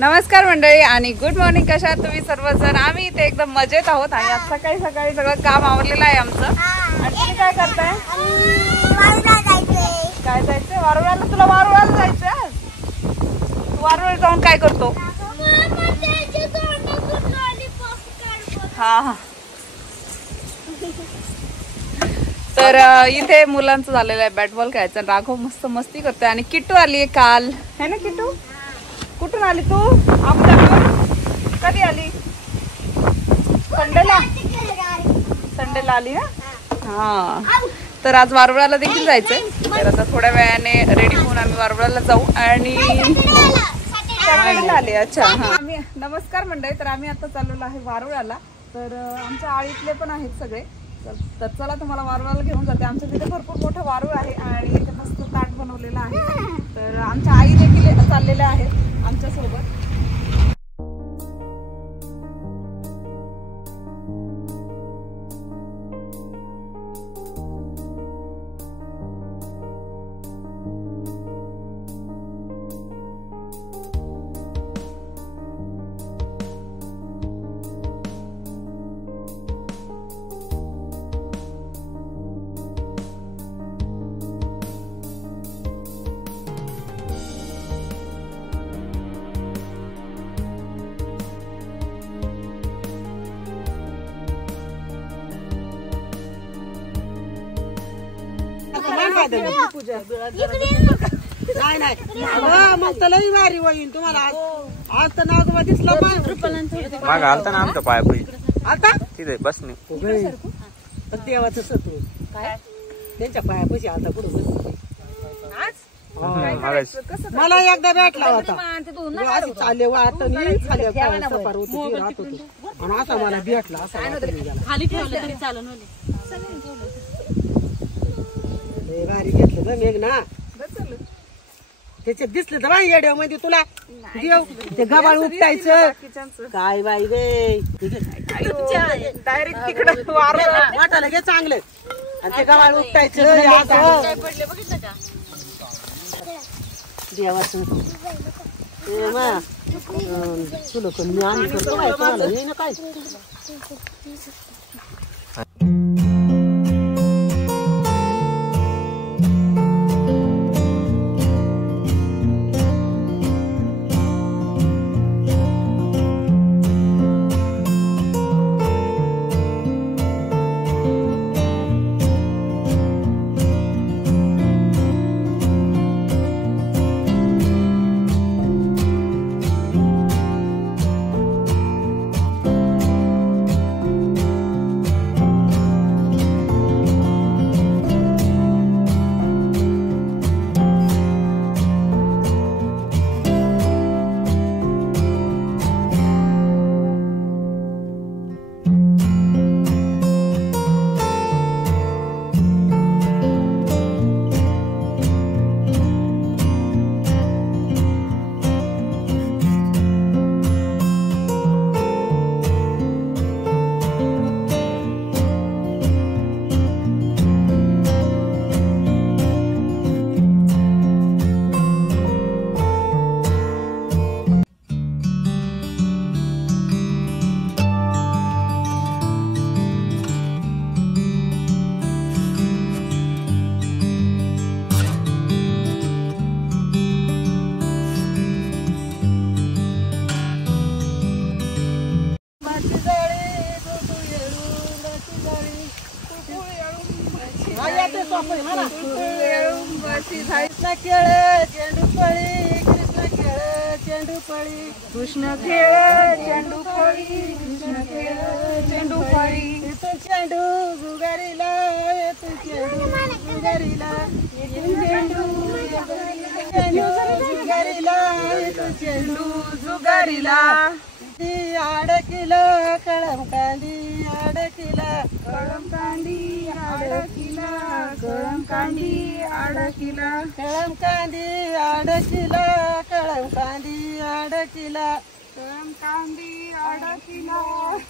नमस्कार मंडळी आणि गुड मॉर्निंग. कशा आहात तुम्ही सर्वजण? आम्ही इथे एकदम मजेत आहोत आणि आज सकाळी सगळं काम आवरलेलं आहे आमचं. आणि तुम्ही काय करताय? काय जायचंय वारुळाला? तुला वारुळाला जायचंय? तू वारुळाला जाऊन काय करतो? हा. तर इथे मुलांचं झालेलं आहे बॅट बॉल खेळायचं. राघव मस्त मस्ती करतोय आणि किट्टू आली आहे काल, है ना किट्टू? कुठून आली तू? आमच्याकडून कधी आली? संडेला आली ना? हा. तर आज वारुळाला देखील जायचंय. तर आता थोड्या वेळाने रेडी होऊन आम्ही वारुळाला जाऊ. आणि सॅटर्डेला आले. अच्छा. हा. आम्ही नमस्कार मंडळी. तर आम्ही आता चाललेलो आहे वारुळाला. तर आमच्या आळीतले पण आहेत सगळे. तर चला तुम्हाला वारुळाला घेऊन जाते. आमच्या तिथे भरपूर मोठं वारुळ आहे आणि इथे मस्त ताट बनवलेलं आहे. तर आमच्या आई देखील चाललेल्या आहेत आमच्या सोबत. नाही नाही मग तर लई भारी होईल तुम्हाला. आज तर नागोबा दिसला माग आलता ना आमचा पाय आता तिथे बसणे देवाचं सत्व काय त्यांच्या पायापाशी आता कुठं मला एकदा भेटला होता. चालले वाटत सफार होतो राहत होतो आणि असा मला भेटला असा भारी घेतलं ना मेघ ना. त्याच्यात दिसलं तर बाई येड्या मध्ये तुला देव ते गबाळ उपटायचं काय बाई गे डायरेक्ट तिकडे वाटायला घे चांगलं आणि ते गबाळ उपटायचं देवाचं तुला पण आम्ही करतो काय तुम्हाला हे ना काय. कृष्ण खेळ चेंडू फळी, कृष्ण खेळ चेंडू फळी. चेंडू गुगारीला येतो चेंडू गुगारीला चेंडू जुगारीला येतो चेंडू जुगारीला. अडकिला कळम कांदी अडकिला कळम कांदी अडकिला कळम कांदी अडकिला कळम कांदी अडकिला कळम कांदी अडकिला कळम कांदी अडकिला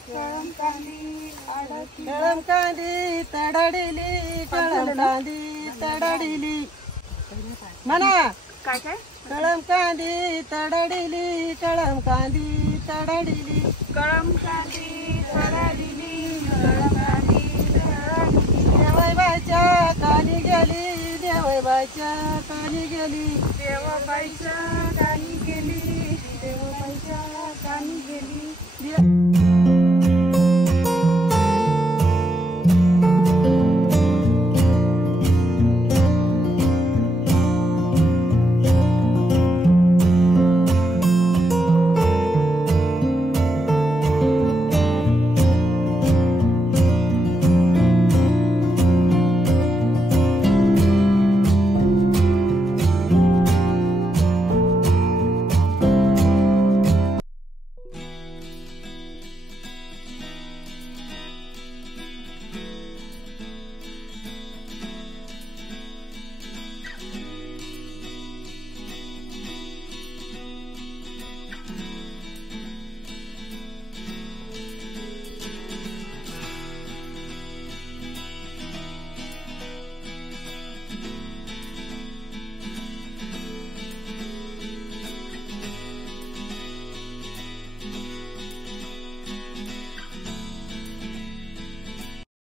कळम कांदी अडकिला. कळम कांदी तडडिली कळम कांदी तडडिली. म्हणा काय काय कळम कांदी तडडिली कळम कांदी तडडिली कळम कांदी तडडिली कळम कांदी तडडिली देवाबाईच्या कानी गेली देवाबाईच्या कानी गेली देवाबाईच्या कानी गेली देवाबाईच्या कानी गेली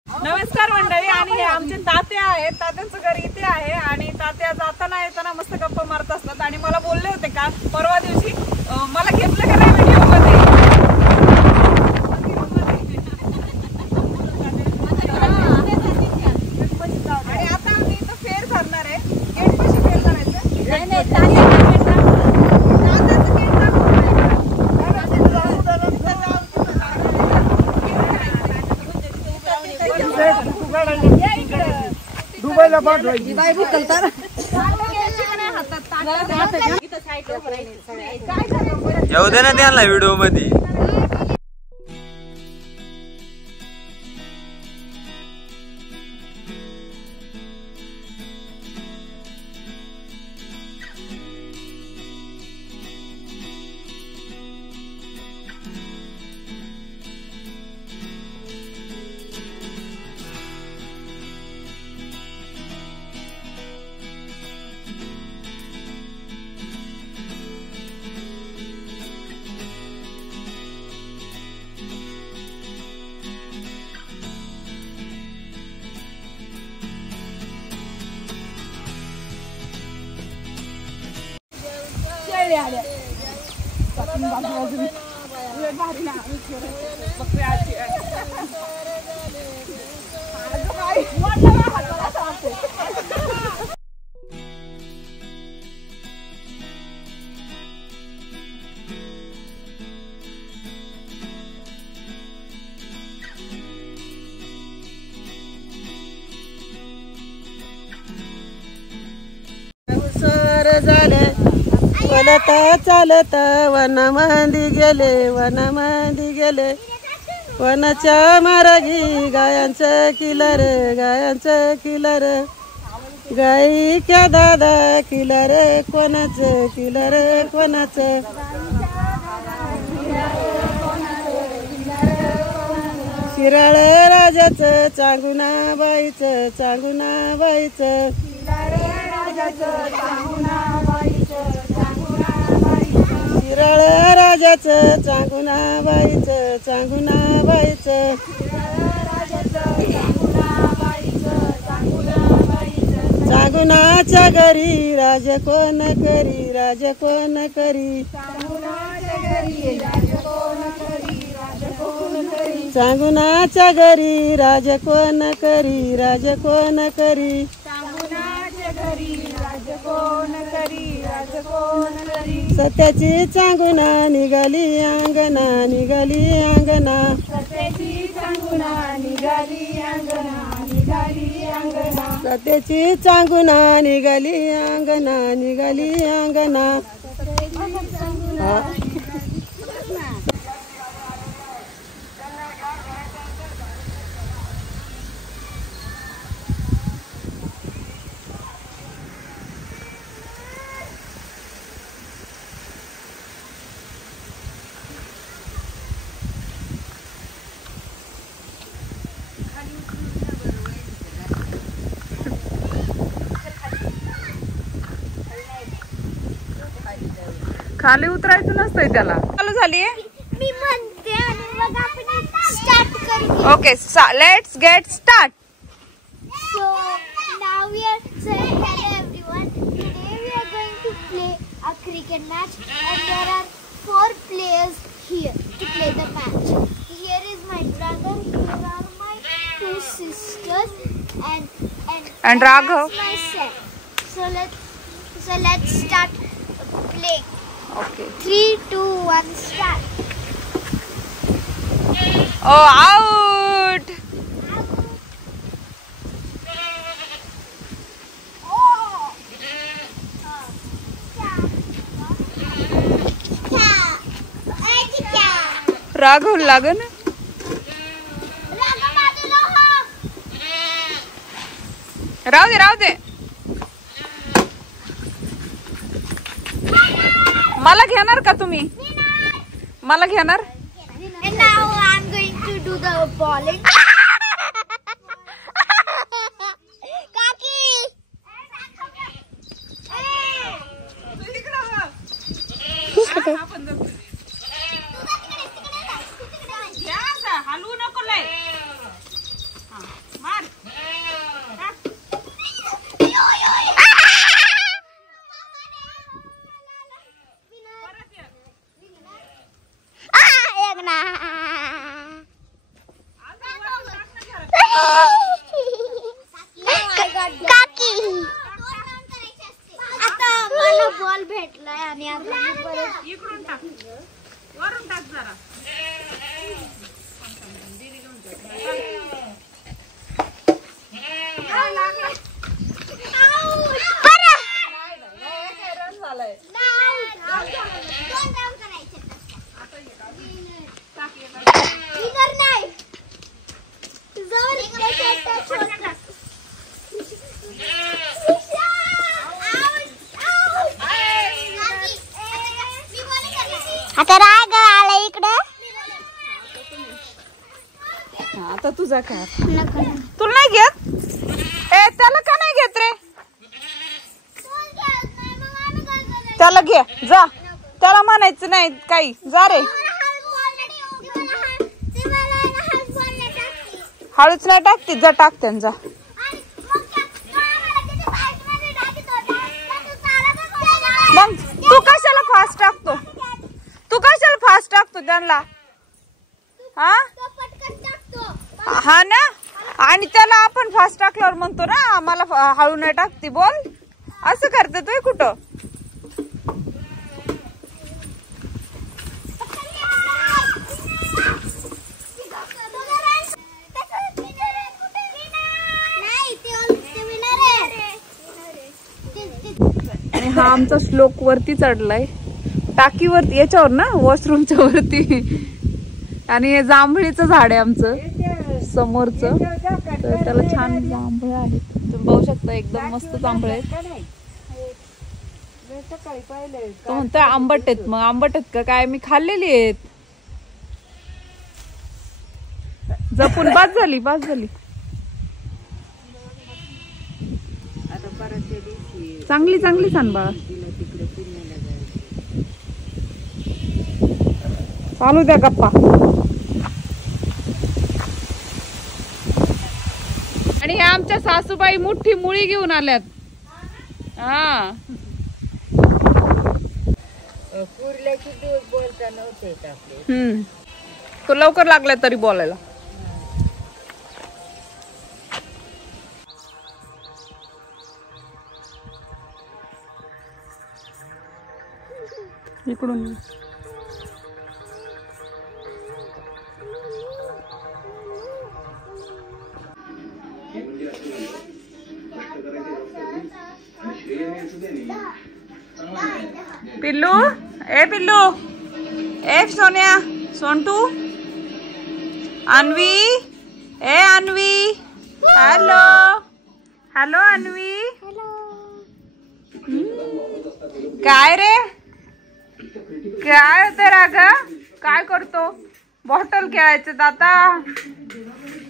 नमस्कार मंडळी. आणि हे आमचे तात्या आहेत. तात्यांचं घर इथे आहे आणि तात्या जाताना येताना मस्त गप्पा मारत असतात आणि मला बोलले होते का परवा दिवशी मला घेतलं का नाही व्हिडिओ मध्ये. आणि आता आम्ही इथं फेर करणार आहे. गेट कशी फेर करायचं दुबईला पाठवायची येऊ दे ना त्यांना व्हिडिओ मध्ये. सर झाले बोलत चालत वनामंदी गेले वनामंदी गेले वनाच्या मार्गी गायांचं किलर गायांचं किलर गाई क्या दादा किलर कोणाचं किलर कोणाचं शिराळ राजाचं चांगुना बाईचं चांगुना बाईचं शिराळ राजाचं चांगुना बाईचं चांगुना बाईचं चांगुनाच्या घरी राज कोण करी राज कोण करी चांगुनाच्या घरी राज कोण करी राज कोण करी सत्याची चांगुना निघाली अंगणा निघाली अंगणा सत्याची चांगुना निघाली अंगणा निघाली अंगणा. खाली उतरायचं नसतंय त्याला. चालू झालीये. मी म्हणते आणि मग आपण स्टार्ट करू. Okay, let's get start. So now we are saying hello everyone. Today we are going to play a cricket match and there are 4 players here to play the match. Here is my brother, here are my 2 sisters and Raghav. myself. So let's start playing. Okay. 3, 2, 1 start. Oh out. Raghav लागन. राहू दे. मला घेणार का तुम्ही? मला घेणार. And now I'm going to do the bowling. Kaki! हलवू नको लय. मार. आता मला बॉल भेटलाय आणि आता मी परत इकडून टाक. वरून टाक जरा. आता राग आला इकडं. आता तुझा काय? तुला नाही घेत? ए त्याला का नाही घेत रे? त्याला घे जा. त्याला म्हणायचं नाही काही. जा रे. हळूच नाही टाकते. जा टाकते जा. मग तू कशाला फास्ट टाकतो? त्यांना? हा ना. आणि त्याला आपण फास्ट टाकल्यावर म्हणतो ना मला हळू नाही टाकते बोल. असं करते तू कुठं? आणि हा आमचा श्लोक वरती चढलाय टाकीवरती, याच्यावर ना वॉशरूमच्या वरती. आणि हे जांभळीचं झाड आहे आमचं समोरचं. तर त्याला छान जांभळे आले. तुम्ही बघू शकता एकदम मस्त जांभळे आहेत. तो म्हणतोय आंबट आहेत. मग आंबट आहेत का काय? मी खाल्लेली आहेत. जपून. बास झाली. चांगली सांग बाळा. चालू द्या गप्पा. आणि ह्या आमच्या सासूबाई मोठी मुळी घेऊन आल्यात. हा तो लवकर लागलाय तरी बोलायला. इकडून पिल्लू. पिल्लू. सोनिया. सोनटू. अन्वी. अन्वी. हॅलो अन्वी. काय रे? काय होतं रागा? काय करतो? बॉटल खेळायचं आता.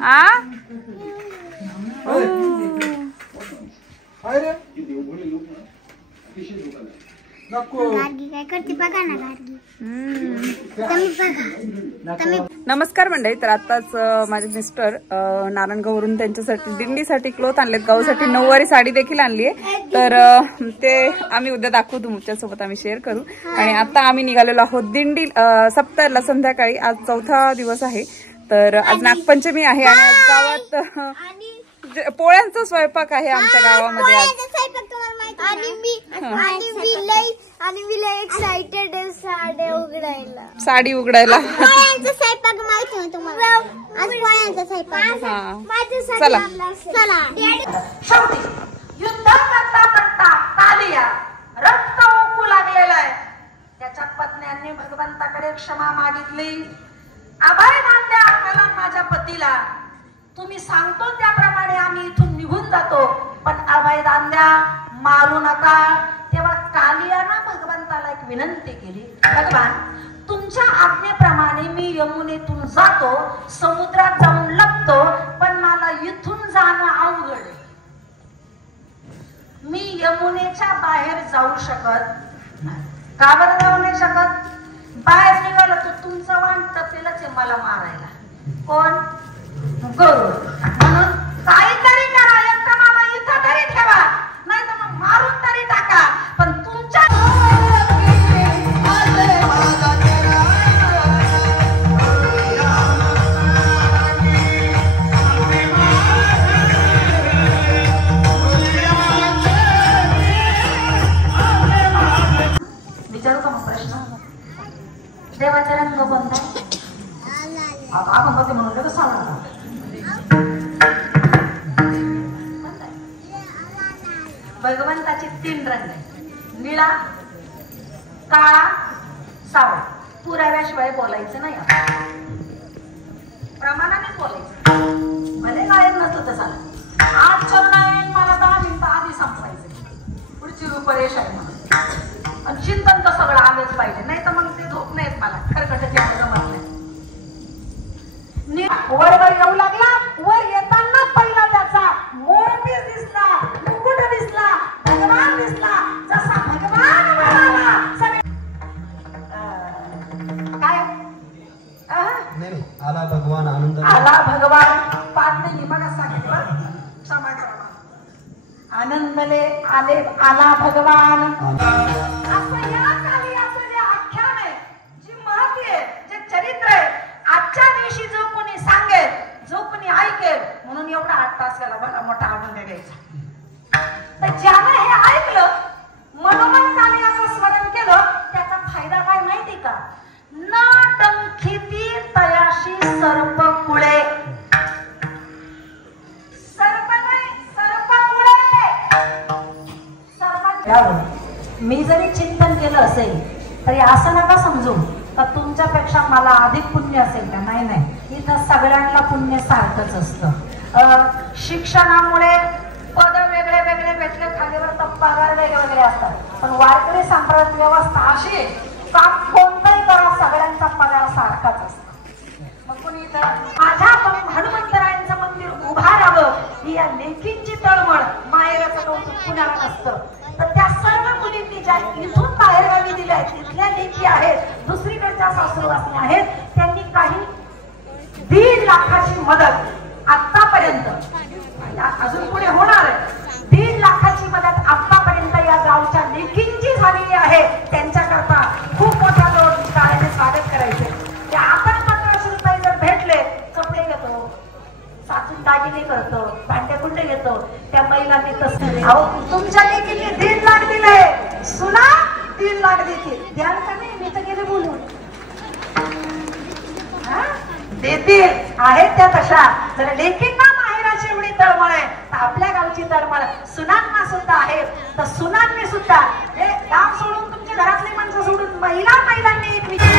हा गार्गी काय करते बघा ना गार्गी. नमस्कार मंडळी. तर आताच माझे मिस्टर नारायणगाववरून त्यांच्यासाठी दिंडीसाठी क्लोथ आणलेत, गाऊसाठी नऊवारी साडी देखील आणली आहे. तर ते आम्ही उद्या दाखवू, तुमच्यासोबत आम्ही शेअर करू. आणि आता आम्ही निघालेलो आहोत दिंडी सप्ताहाला संध्याकाळी. आज 4था दिवस आहे. तर आज नागपंचमी आहे आणि आज गावात पोळ्यांचा स्वयंपाक आहे आमच्या गावामध्ये आज. आणि मी लय एक्साइटेड आहे साडी उघडायला. पोळ्यांचा स्वयंपाक माहिती आहे तुम्हाला. आज पोळ्यांचा स्वयंपाक. चला चला. शेवटी युद्ध करता करता कालिया रक्त ओकू लागलेला आहे. त्याच्या पत्न्यांनी भगवंताकडे क्षमा मागितली. अभय नांद्या मला माझ्या पतीला तुम्ही सांगतो त्याप्रमाणे आम्ही इथून निघून जातो, पण अभय नांद्या मारू नका. तेव्हा कालियानं भगवंताला एक विनंती केली, भगवान तुमच्या आज्ञेप्रमाणे मी यमुनेतून जातो, समुद्रात जाऊन लपतो, पण मला इथून जाणं अवघड आहे. मी यमुनेच्या बाहेर जाऊ शकत नाही. का बरं जाऊ नाही शकत? बाहेर निघालं तर तुमचं वाण तपेलच आहे मला मारायला. कोण? गरुड. म्हणून काहीतरी करा, एक तर मला इथं तरी ठेवा, नाही तर मग मारून तरी टाका, पण तुमच्या विचारू का मग प्रश्न? देवाचा रंग कोणता? आपण बघते म्हणून कसं सांगणार? भगवंताचे 3 रंग आहेत, निळा, काळा, सावळा. पुराव्याशिवाय बोलायचं नाही, प्रमाणाने बोलायचं. भले गायब नसलं तर चालेल. आज चरणायन मला 10 मिनिटं आधी संपवायचं, पुढची रूपरेष आहे म्हणून. आणि चिंतन तर सगळं आलंच पाहिजे, नाही तर मग ते झोप नाहीत मला खरकटाचे जमत नाही. वर येऊ लागला. वर येताना पहिला त्याचा मोरपीस दिसला, मुकुट दिसला, भगवान दिसला. जसा भगवान म्हणाला काय नाही आला भगवान आनंद आला भगवान. पाठ नाही मग सांगितलं आनंदले आले आला भगवान. असं या कालियाचं जे आख्यान आहे, जी महती आहे, जे चरित्र आहे, आजच्या दिवशी जो कोणी सांगेल, जो कोणी ऐकेल, म्हणून एवढा 8 तास त्याला बघा मोठा आनंद घ्यायचा. तर ज्यानं हे ऐकलं, मनोमन कालियाचं स्मरण केलं, त्याचा फायदा काय माहिती का? न डंखिती तयाशी सर्प कुळे. सर्प नाही, सर्प कुळे. मी जरी चिंतन केलं असेल तरी असं नका समजू का तुमच्यापेक्षा मला अधिक पुण्य असेल का. नाही नाही, इथं सगळ्यांना पुण्य सारखंच असतं. शिक्षणामुळे पद वेगळे वेगळे भेटले, खालीवर तर पगार वेगवेगळे असतात, पण वारकरी संप्रदाय व्यवस्था अशी काम कोणताही करा सगळ्यांचा पगार सारखाच असतो. मग कोणी माझ्या हनुमंतरायांचं मंदिर उभारावं ही या लेकींची तळमळ. माहेराचं कौतुक पुण्याला नसतं. तर त्या सर्व मुलींनी ज्या इथून बाहेरगावी दिल्या आहेत, तिथल्या लेकी आहेत, दुसरीकडच्या सासूरवासनी आहेत, त्यांनी काही 1.5 लाखाची मदत आतापर्यंत, अजून पुढे होणार आहे, 1.5 लाखाची मदत आतापर्यंत या गावच्या लेकींची झालेली आहे. त्यांच्याकरता खूप मोठ्या टाळ्याने स्वागत करायचे. त्या आपण 1500 रुपये जर भेटले, कपडे घेतो, सासून दागिने करतो, भांडेकुंडे घेतो, त्या महिलांनी तसं. अहो तुमच्या लेकीने 1.5 लाख दिले, सुना 3 लाख देतील. द्याल का नाही? मी तर गेले बोलून. देतील, आहेत त्या तशा. जर लेकींना माहेराची एवढी तळमळ आहे, तर आपल्या गावची तळमळ सुनांना सुद्धा आहे. तर सुनांनी सुद्धा हे गाव सोडून, तुमच्या घरातली माणसं सोडून, महिलांनी एक विचार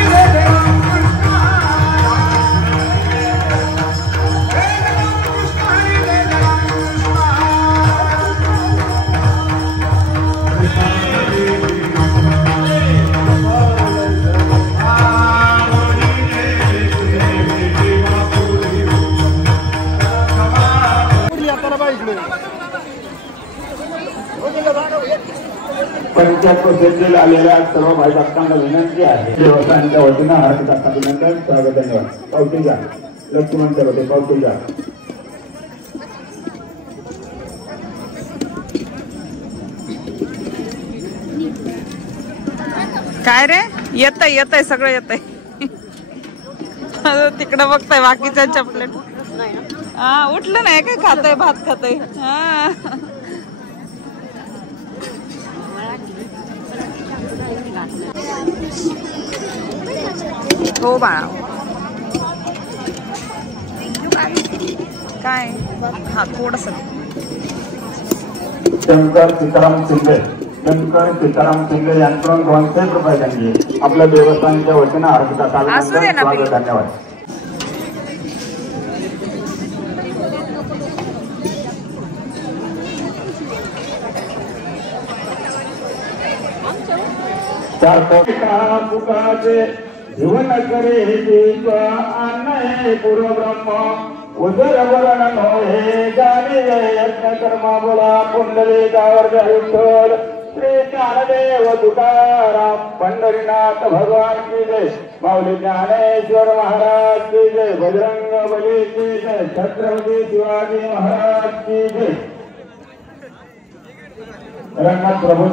पंचायत आलेल्या सर्व भाई भक्तांना विनंती आहे देवस्थानच्या वतीनं हार्दिक अभिनंदन स्वागत धन्यवाद. पावती घ्या लक्ष्मण होते पावती घ्या. काय रे येतंय सगळं येतंय. तिकडं बघताय बाकीच्या प्लेट. हा उठलं नाही काय खातय भात खातय. हा हो बाळा काय हा थोडस. शंकर सीताराम शिंदे यांकडून 200 रुपये त्यांनी आपल्या देवस्थानच्या वतीनं हार्दिक अभिनंदन स्वागत धन्यवाद. पुकाचे जीवन करे देव अन्न पूर्व ब्रह्म उदर वरण हे जाणे यज्ञ कर्मा बोला पुंडली गावर विठ्ठल श्री ज्ञानदेव तुकाराम पंढरीनाथ भगवान की जय. माऊली ज्ञानेश्वर महाराज की जय. बजरंग बली की जय. छत्रपती शिवाजी महाराज की जय. रंगनाथ प्रभू